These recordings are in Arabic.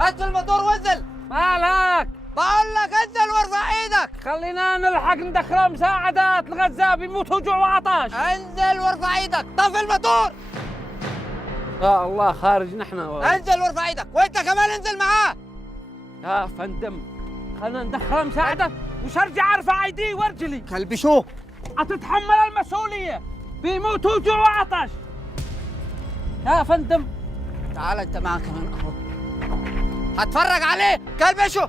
هات الموتور وانزل. مالك؟ بقول لك انزل وارفع ايدك. خلينا نلحق ندخل مساعدات، الغزة بيموت جوع وعطش. انزل وارفع ايدك. طفي الموتور. يا الله خارج نحن. انزل وارفع ايدك، وانت كمان انزل معاه. يا فندم خلينا ندخل مساعدة وش ارجع ارفع ايدي وارجلي. كلبي شو؟ اتتحمل المسؤولية، بيموتوا جوع وعطش. يا فندم تعال انت معاه كمان اهو. هتفرج عليه. كلبي شو؟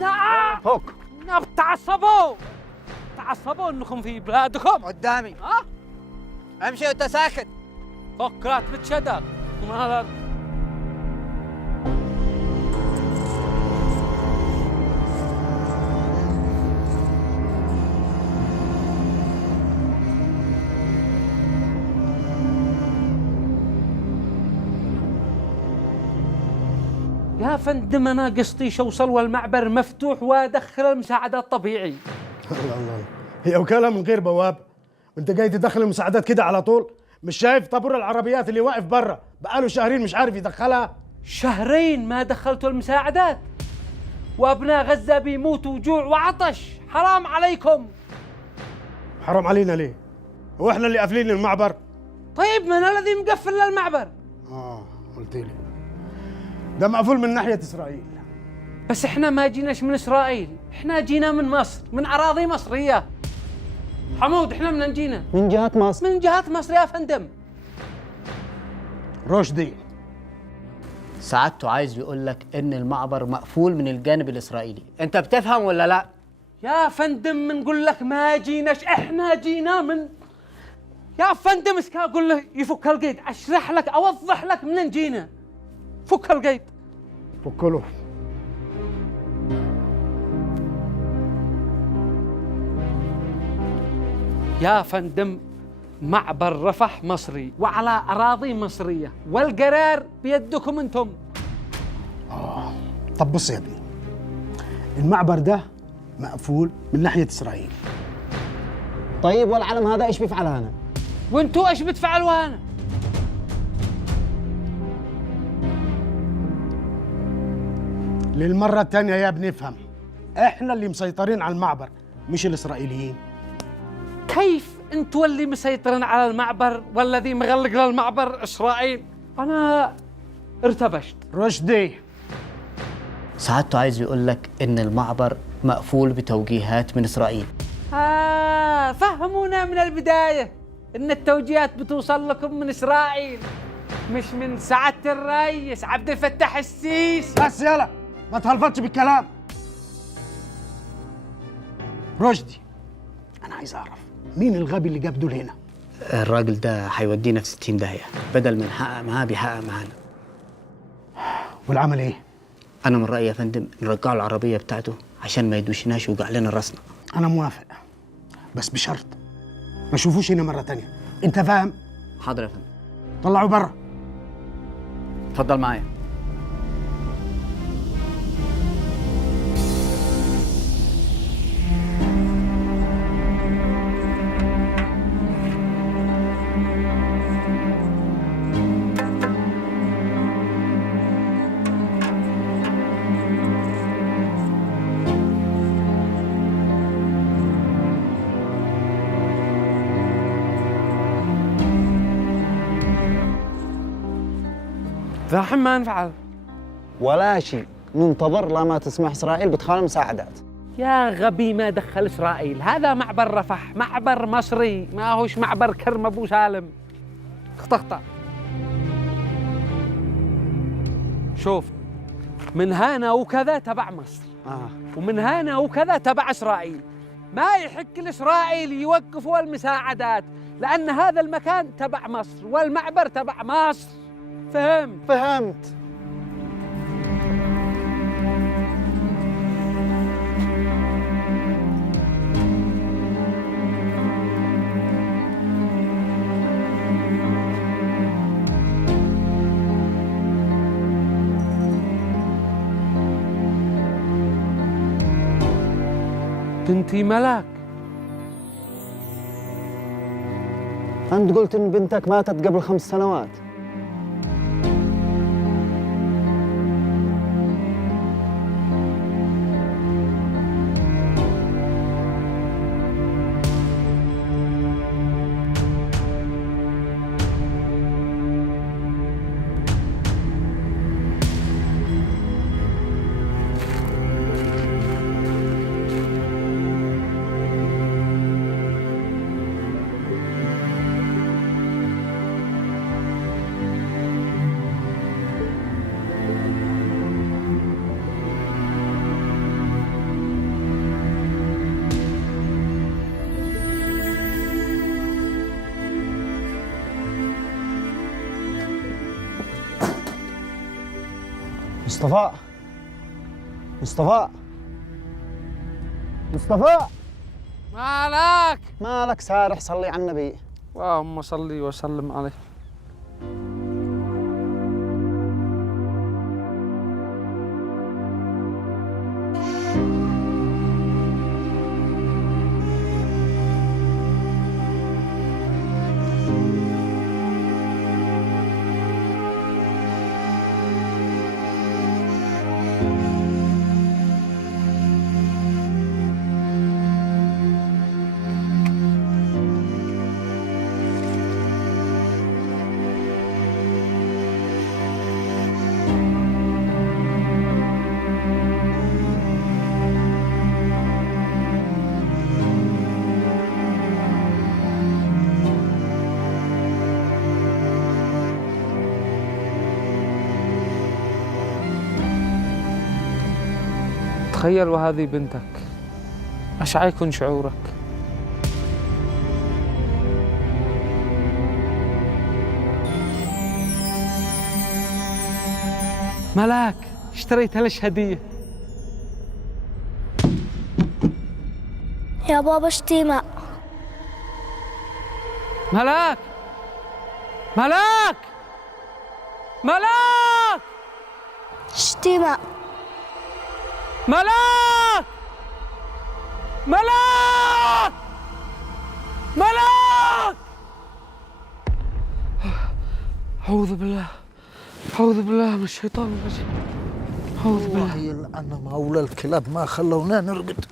نعم. فوق. تعصبوا انكم في بلادكم. قدامي. ها؟ امشي وانت ساكت. فوق لا تتشدد. يا فندم انا قصدي اوصل والمعبر مفتوح وادخل المساعدات طبيعي. الله هي وكالة من غير بواب، وانت جاي تدخل المساعدات كده على طول؟ مش شايف طابور العربيات اللي واقف برا بقاله شهرين مش عارف يدخلها؟ شهرين ما دخلتوا المساعدات وابناء غزة بيموتوا جوع وعطش، حرام عليكم. حرام علينا ليه؟ هو احنا اللي قافلين المعبر؟ طيب من الذي مقفل للمعبر؟ قلت لي ده مقفول من ناحية إسرائيل. بس احنا ما جيناش من إسرائيل، احنا جينا من مصر، من أراضي مصرية. حمود احنا من جينا؟ من جهة مصر. من جهة مصر يا فندم. رشدي سعادته عايز يقول لك ان المعبر مقفول من الجانب الاسرائيلي، انت بتفهم ولا لا؟ يا فندم بنقول لك ما جيناش، احنا جينا من. يا فندم اسكا اقول له يفك القيد، اشرح لك اوضح لك منين جينا. فك القيد. فكله. يا فندم معبر رفح مصري وعلى أراضي مصرية والقرار بيدكم أنتم. طب بص يا ابني، المعبر ده مقفول من ناحية إسرائيل. طيب والعلم هذا ايش بيفعل هنا؟ وانتوا ايش بتفعلوا هنا؟ للمرة الثانية يا ابني افهم، احنا اللي مسيطرين على المعبر مش الإسرائيليين. كيف انتوا اللي مسيطرين على المعبر والذي مغلق للمعبر إسرائيل؟ أنا ارتبشت. رشدي سعادته عايز يقول لك ان المعبر مقفول بتوجيهات من اسرائيل. فهمونا من البداية ان التوجيهات بتوصل لكم من إسرائيل مش من سعادة الرئيس عبد الفتاح السيسي. بس يلا ما تهلفتش بالكلام. رشدي أنا عايز أعرف مين الغبي اللي جاب دول هنا؟ الراجل ده هيودينا في 60 داهية، بدل ما نحقق معاه بيحقق معانا. والعمل إيه؟ أنا من رأيي يا فندم نرجعه العربية بتاعته عشان ما يدوشناش ويوجع لنا راسنا. أنا موافق بس بشرط ما اشوفوش هنا مرة تانية، أنت فاهم؟ حاضر يا فندم. طلعوا برا. اتفضل معايا. فاحنا ما نفعل ولا شيء، ننتظر لما تسمح اسرائيل بدخال المساعدات. يا غبي ما دخل إسرائيل، هذا معبر رفح، معبر مصري ما هوش معبر كرم أبو سالم. اخطأت. شوف من هنا وكذا تبع مصر ومن هنا وكذا تبع إسرائيل، ما يحق لإسرائيل يوقفوا المساعدات لأن هذا المكان تبع مصر والمعبر تبع مصر. فهمت. بنتي ملاك. انت قلت ان بنتك ماتت قبل 5 سنوات. مصطفى مصطفى مصطفى، مالك؟ مالك سارح؟ صلي على النبي. اللهم صل وسلم عليه. تخيل وهذه بنتك، ايش حيكون شعورك؟ ملاك، اشتريت لش هدية. يا بابا شتيمة. ملاك ملاك ملاك شتيمة. ملاك ملاك ملاك. أعوذ بالله أعوذ بالله من الشيطان الرجيم. أعوذ بالله. الله يلعن مولى الكلاب، ما خلونا نرقد.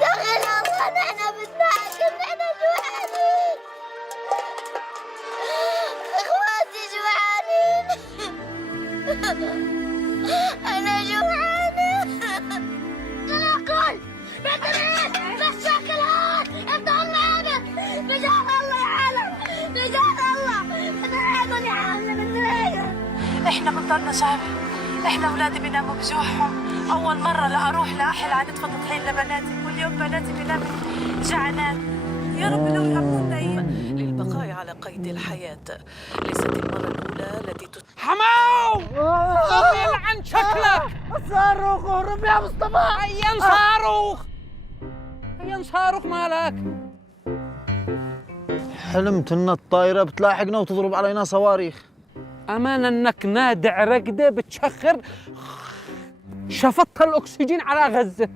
دخل الله، نحن بنتاكل، نحن جوعانين. اخواتي جوعانين. انا جوعانة. لا اكل بس شكلات. انت معانا نجاة الله يا عالم، نجاة الله. نتراجع يا عالم، نتراجع. احنا بنضلنا شعبي، احنا اولادي بيناموا بجوعهم. اول مره لا اروح لاحل عن ادفع تضحين لبناتي، واليوم بناتي بيناموا جعانات. يا رب لو يرحمونا للبقاء على قيد الحياة. ليست المرة الأولى التي حماو، يلعن شكلك. صاروخ اهرب يا مصطفى. أين صاروخ؟ أين صاروخ مالك؟ حلمت ان الطايره بتلاحقنا وتضرب علينا صواريخ. أمانة إنك نادع رقدة بتشخر شفطت الأكسجين على غزة.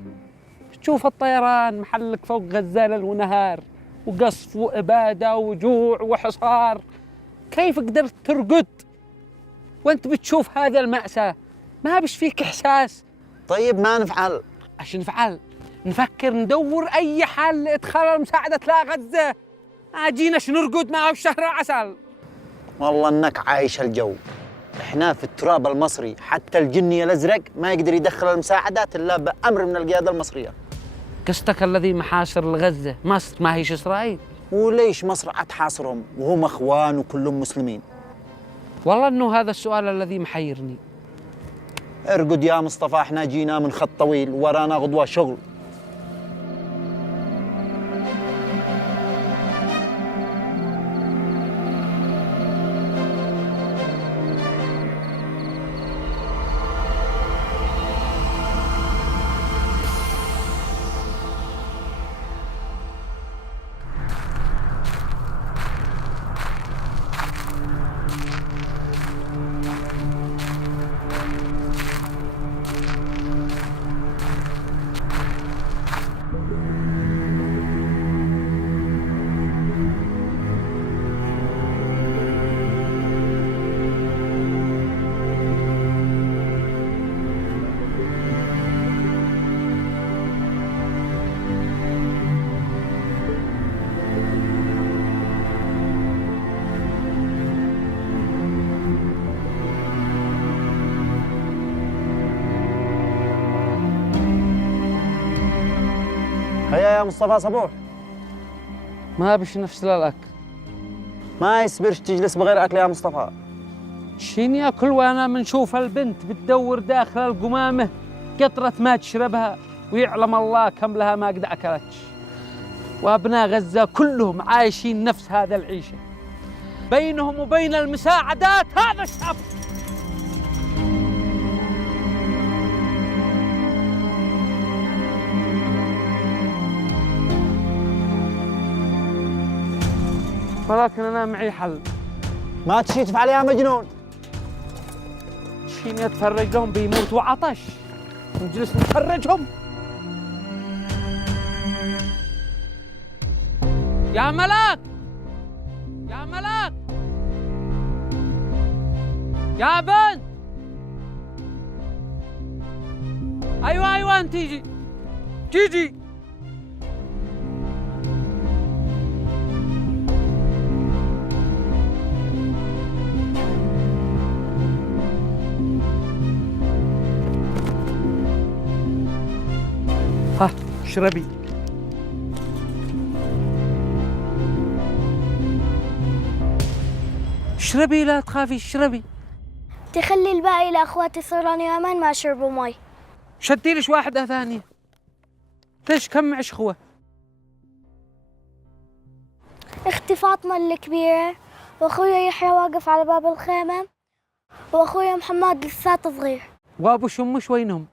تشوف الطيران محلك فوق غزة ليل ونهار، وقصف وإبادة وجوع وحصار. كيف قدرت ترقد وانت بتشوف هذا المأساة؟ ما بش فيك إحساس؟ طيب ما نفعل؟ عش نفعل؟ نفكر ندور أي حل لإدخال المساعدة لغزة. ما جيناش نرقد معه في شهر العسل. والله انك عايش الجو. احنا في التراب المصري، حتى الجني الازرق ما يقدر يدخل المساعدات الا بامر من القياده المصريه. قصتك الذي محاصر لغزة مصر ما هيش إسرائيل؟ وليش مصر حتحاصرهم وهم اخوان وكلهم مسلمين؟ والله إنه هذا السؤال الذي محيرني. ارقد يا مصطفى، احنا جينا من خط طويل ورانا غدوه شغل. هيا يا مصطفى صبوح. ما بش نفس للأكل. ما يصبرش تجلس بغير أكل يا مصطفى. شين ياكل وانا منشوف البنت بتدور داخل القمامه قطره ما تشربها، ويعلم الله كم لها ما قد اكلتش. وابناء غزه كلهم عايشين نفس هذا العيشه، بينهم وبين المساعدات هذا الشاب. ولكن انا معي حل. ما تشي تفعل يا مجنون. شين يتفرج لهم بيموتوا عطش، نجلس نتفرجهم. يا ملاك، يا ملاك، يا بنت. ايوه انت جيجي. ها اشربي. اشربي لا تخافي، اشربي. تخلي الباقي لأخواتي صيران يومين ما شربوا مي. شدي ليش واحدة ثانية. ليش كم عشخوة؟ اختي فاطمة الكبيرة، واخويا يحيى واقف على باب الخيمة، واخويا محمد لسات صغير. وابو شمش وينهم؟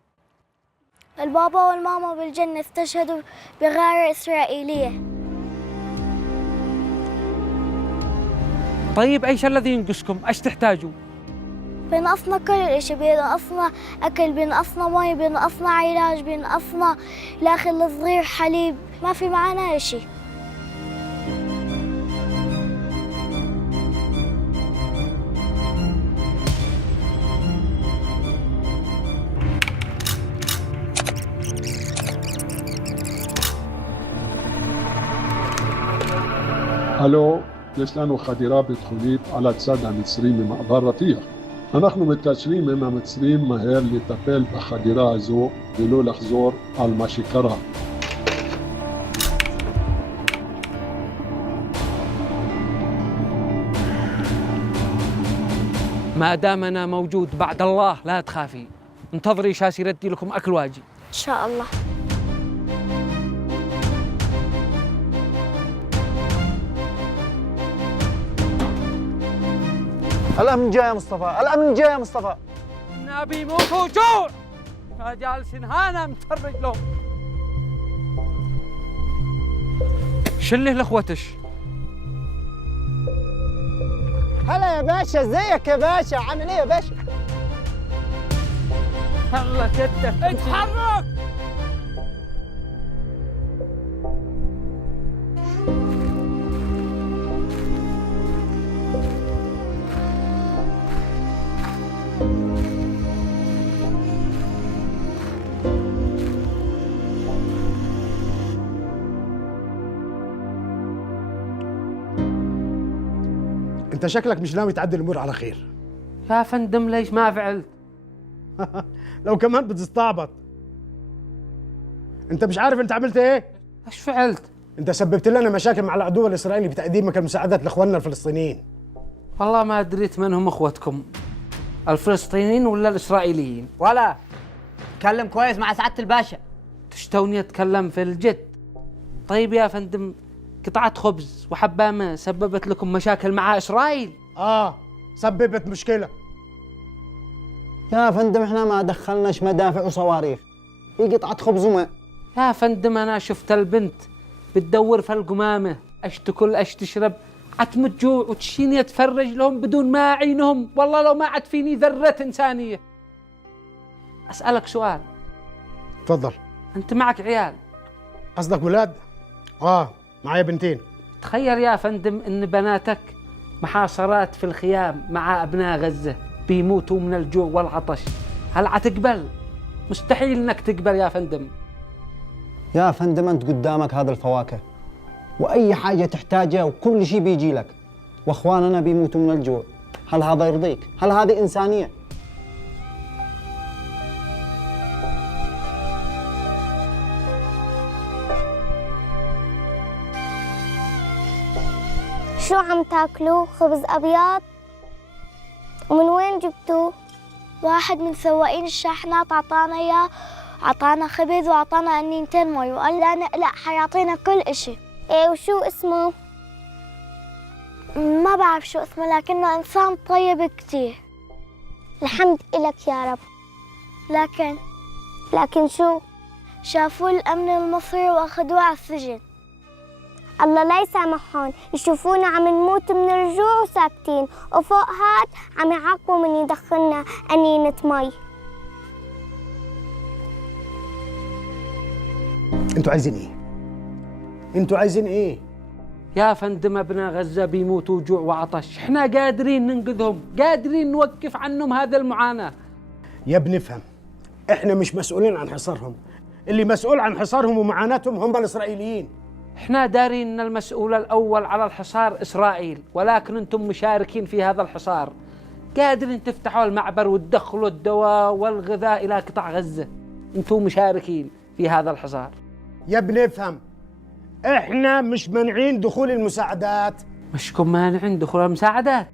البابا والماما بالجنة استشهدوا بغارة إسرائيلية. طيب ايش الذي ينقصكم؟ ايش تحتاجوا؟ بينقصنا كل اشي، بينقصنا اكل، بينقصنا مي، بينقصنا علاج، بينقصنا الاخ الصغير حليب، ما في معنا اشي. الو، יש לנו חדירה ביטחונית על הצד המצרי ממעבר רפיח. אנחנו מתקשרים עם המצרים מהר לטפל בחדירה הזו ולא לחזור על מה שקרה. ما دام انا موجود بعد الله لا تخافي. انتظري شاسي يردي لكم اكل واجي. ان شاء الله. الأمن جاي يا مصطفى، الأمن جاي يا مصطفى. نبي موتوا جوع، ما جالسين هانا متفرج لهم. شله لاخوتش. هلا يا باشا، ازيك يا باشا؟ عامل ايه يا باشا؟ الله كتف اتحرك. انت شكلك مش ناوي تعدي الامور على خير. يا فندم ليش ما فعلت؟ لو كمان بتستعبط. انت مش عارف انت عملت ايه؟ ايش فعلت؟ انت سببت لنا مشاكل مع العدو الاسرائيلي بتقديمك المساعدات لاخواننا الفلسطينيين. والله ما دريت من هم اخوتكم، الفلسطينيين ولا الاسرائيليين. ولا تكلم كويس مع سعادة الباشا. تشتوني اتكلم في الجد. طيب يا فندم، قطعة خبز وحبامة سببت لكم مشاكل مع اسرائيل؟ سببت مشكلة. يا فندم احنا ما دخلناش مدافع وصواريخ، هي قطعة خبز وماء. يا فندم انا شفت البنت بتدور في القمامة، ايش تاكل ايش تشرب، عتمت جوع وتشيني اتفرج لهم بدون ما اعينهم. والله لو ما عاد فيني ذرة انسانية. اسألك سؤال. تفضل. انت معك عيال؟ قصدك ولاد؟ معايا بنتين. تخيل يا فندم ان بناتك محاصرات في الخيام مع ابناء غزة بيموتوا من الجوع والعطش، هل عتقبل؟ مستحيل انك تقبل يا فندم. يا فندم انت قدامك هذا الفواكه واي حاجة تحتاجها وكل شيء بيجي لك، واخواننا بيموتوا من الجوع، هل هذا يرضيك؟ هل هذه انسانية؟ شو عم تاكلوا؟ خبز أبيض؟ ومن وين جبتوه؟ واحد من سواقين الشاحنات عطانا إياه، عطانا خبز وعطانا قنينتين مي وقال لا نقلق حيعطينا كل إشي. إيه وشو اسمه؟ ما بعرف شو اسمه لكنه إنسان طيب كتير. الحمد إلك يا رب. لكن شو؟ شافوه الأمن المصري وأخذوه على السجن. الله لا يسامحهم، يشوفونا عم نموت من الجوع وساكتين، وفوق هاد عم يعاقبوا من يدخلنا قنينة مي. انتوا عايزين ايه؟ انتوا عايزين ايه؟ يا فندم ابناء غزة بيموتوا جوع وعطش، احنا قادرين ننقذهم، قادرين نوقف عنهم هذه المعاناة. يا ابني افهم، احنا مش مسؤولين عن حصارهم، اللي مسؤول عن حصارهم ومعاناتهم هم الإسرائيليين. احنا دارين ان المسؤول الاول على الحصار اسرائيل، ولكن انتم مشاركين في هذا الحصار. قادرين تفتحوا المعبر وتدخلوا الدواء والغذاء الى قطاع غزة، انتم مشاركين في هذا الحصار. يا ابني افهم، احنا مش مانعين دخول المساعدات. مشكم مانعين دخول المساعدات؟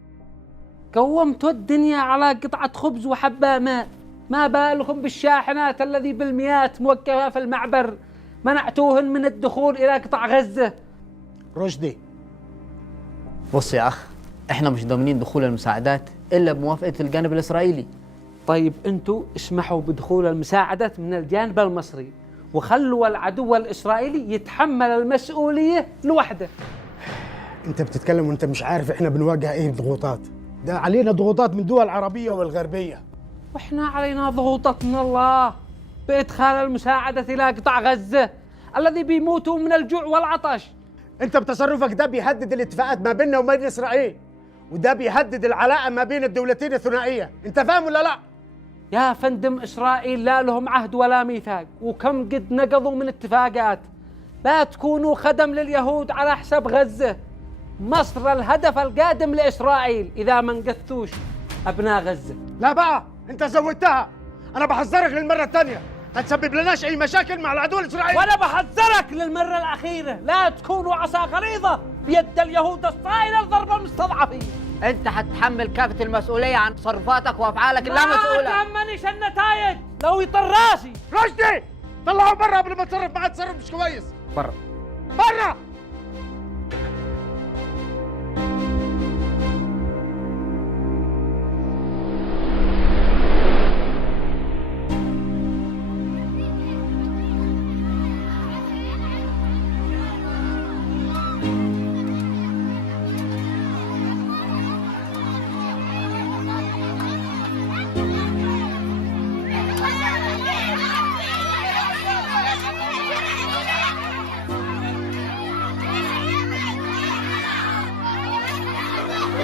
قومتوا الدنيا على قطعة خبز وحبة ماء، ما بالكم بالشاحنات الذي بالمئات موقفة في المعبر، منعتوهن من الدخول إلى قطاع غزة. رشدي بص يا أخ، إحنا مش ضامنين دخول المساعدات إلا بموافقة الجانب الإسرائيلي. طيب أنتوا اسمحوا بدخول المساعدات من الجانب المصري، وخلوا العدو الإسرائيلي يتحمل المسؤولية لوحده. انت بتتكلم وانت مش عارف احنا بنواجه ايه ضغوطات. ده علينا ضغوطات من الدول العربية والغربية، وإحنا علينا ضغوطات من الله بإدخال المساعدة إلى قطاع غزة الذي بيموتوا من الجوع والعطش. انت بتصرفك ده بيهدد الاتفاقات ما بيننا وبين اسرائيل، وده بيهدد العلاقة ما بين الدولتين الثنائية. انت فاهم ولا لا؟ يا فندم إسرائيل لا لهم عهد ولا ميثاق، وكم قد نقضوا من اتفاقات. لا تكونوا خدم لليهود على حساب غزة. مصر الهدف القادم لإسرائيل إذا ما انقذتوش أبناء غزة. لا بقى، انت زودتها. انا بحذرك للمرة الثانية، هتسبب لناش اي مشاكل مع العدو الاسرائيلي. وأنا بحذرك للمرة الأخيرة، لا تكونوا عصا غليظة بيد اليهود الصائلة لضرب المستضعفين. أنت هتتحمل كافة المسؤولية عن تصرفاتك وأفعالك اللا مسؤولة. ما تهمنيش النتائج لو يطر راسي. رشدي طلعوا برا قبل ما تصرف معاه تصرف مش كويس. برا برا.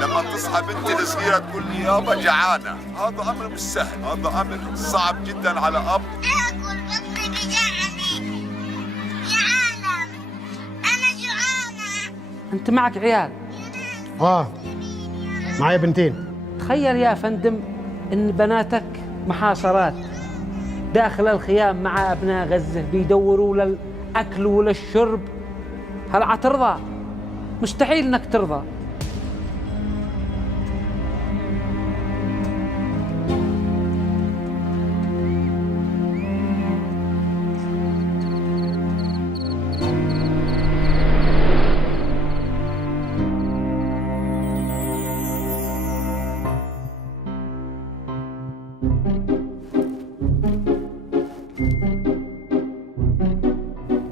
لما تصحى بنتي الصغيرة تقول لي يابا جعانة، هذا أمر مش سهل، هذا أمر صعب جدا على أب. أقول بطني بجعني، جعانة، أنا جوعانة. أنت معك عيال؟ معايا بنتين. تخيل يا فندم إن بناتك محاصرات داخل الخيام مع أبناء غزة بيدوروا للأكل وللشرب، هل عترضى؟ مستحيل إنك ترضى.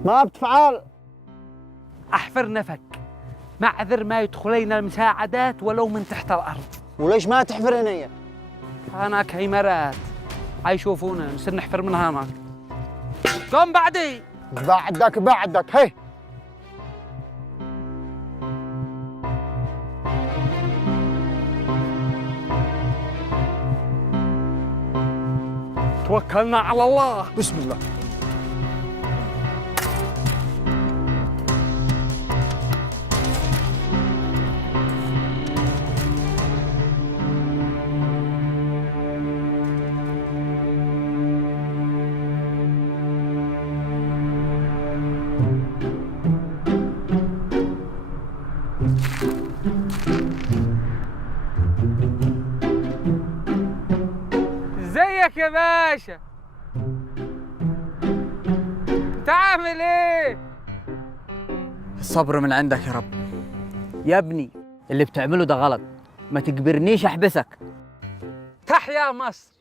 ما بتفعل. أحفر نفك، معذر ما يدخلين المساعدات ولو من تحت الأرض. وليش ما تحفر هنية؟ هناك عمارات هيشوفونا نصير نحفر من هناك. قم بعدي. بعدك هي. توكلنا على الله. بسم الله. عليك يا باشا. تعمل ايه؟ الصبر من عندك يا رب. يا ابني اللي بتعمله ده غلط، ما تجبرنيش احبسك. تحيا مصر.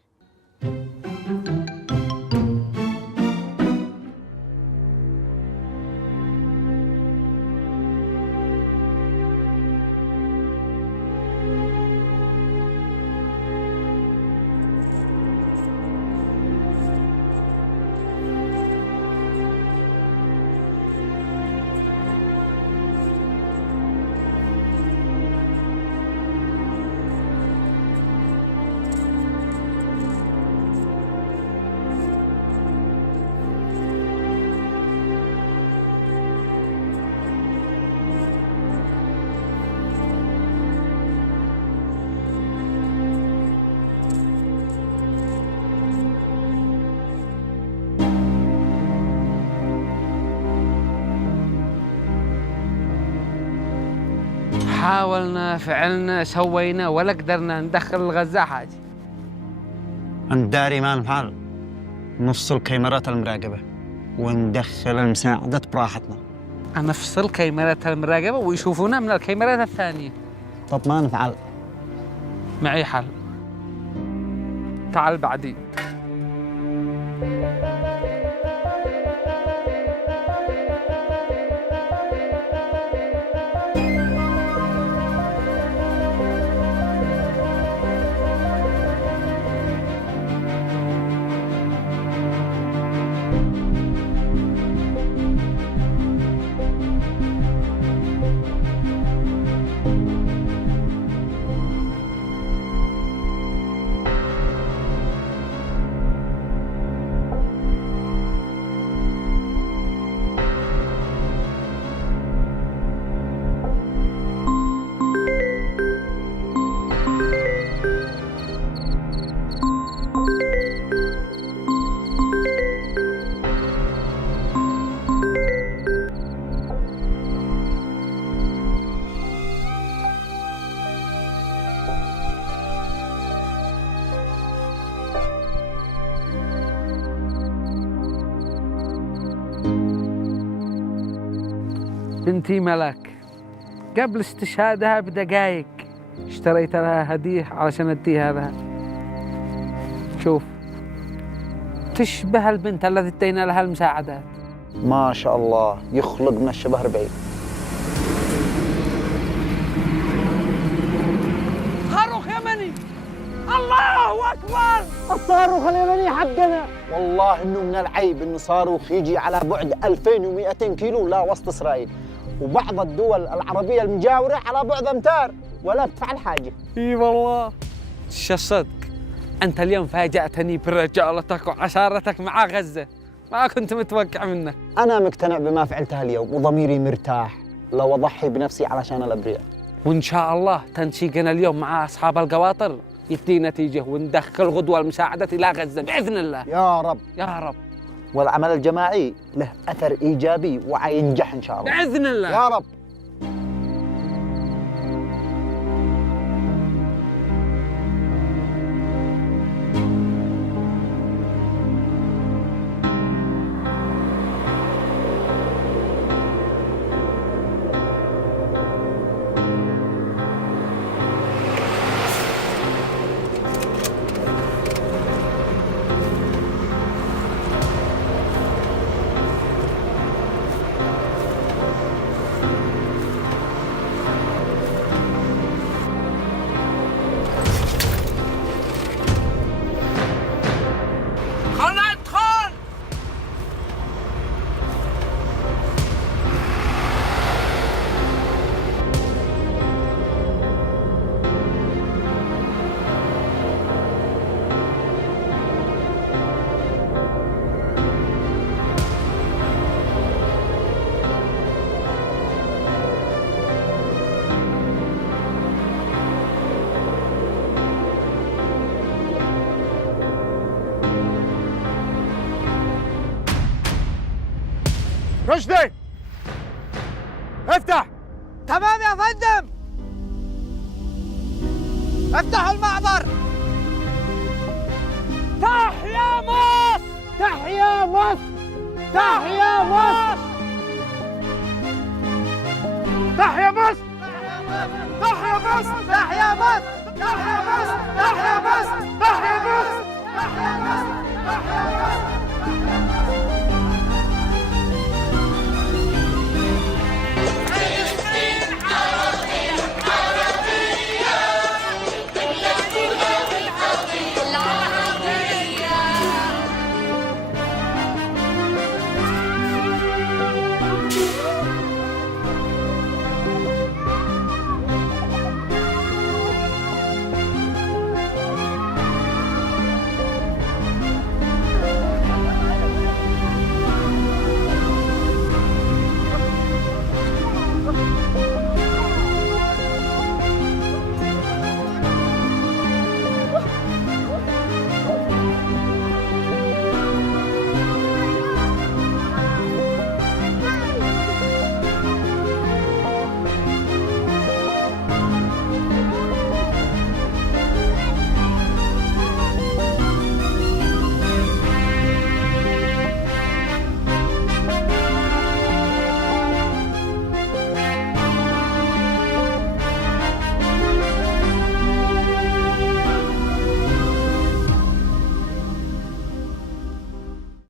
حاولنا، فعلنا، سوينا، ولا قدرنا ندخل الغزة حاجة. أنت داري ما نفعل؟ نفصل كاميرات المراقبة وندخل المساعدات براحتنا. نفصل كاميرات المراقبة ويشوفونا من الكاميرات الثانية. طب ما نفعل؟ معي حل. تعال بعدين. بنتي ملك قبل استشهادها بدقايق اشتريت لها هدية علشان اديها لها. شوف، تشبه البنت التي ادينا لها المساعدات. ما شاء الله، يخلق من الشبه 40. صاروخ يمني، الله اكبر! الصاروخ اليمني حقنا. والله انه من العيب انه صاروخ يجي على بعد 2200 كيلو لا وسط اسرائيل، وبعض الدول العربية المجاورة على بعد أمتار ولا بتفعل حاجة. اي والله. شو الصدق؟ أنت اليوم فاجأتني برجالتك وعشارتك مع غزة، ما كنت متوقع منك. أنا مقتنع بما فعلته اليوم وضميري مرتاح، لو أضحي بنفسي علشان الأبرياء. وإن شاء الله تنسيقنا اليوم مع أصحاب القواطر يدي نتيجة وندخل غدوة المساعدة إلى غزة بإذن الله. يا رب يا رب. والعمل الجماعي له أثر إيجابي وعينجح إن شاء الله بإذن الله. يا رب. رشدي افتح. تمام يا فندم. افتحوا المعبر. تحيا مصر! تحيا مصر! تحيا مصر! تحيا مصر! تحيا مصر تحيا مصر تحيا مصر تحيا مصر تحيا مصر تحيا مصر تحيا مصر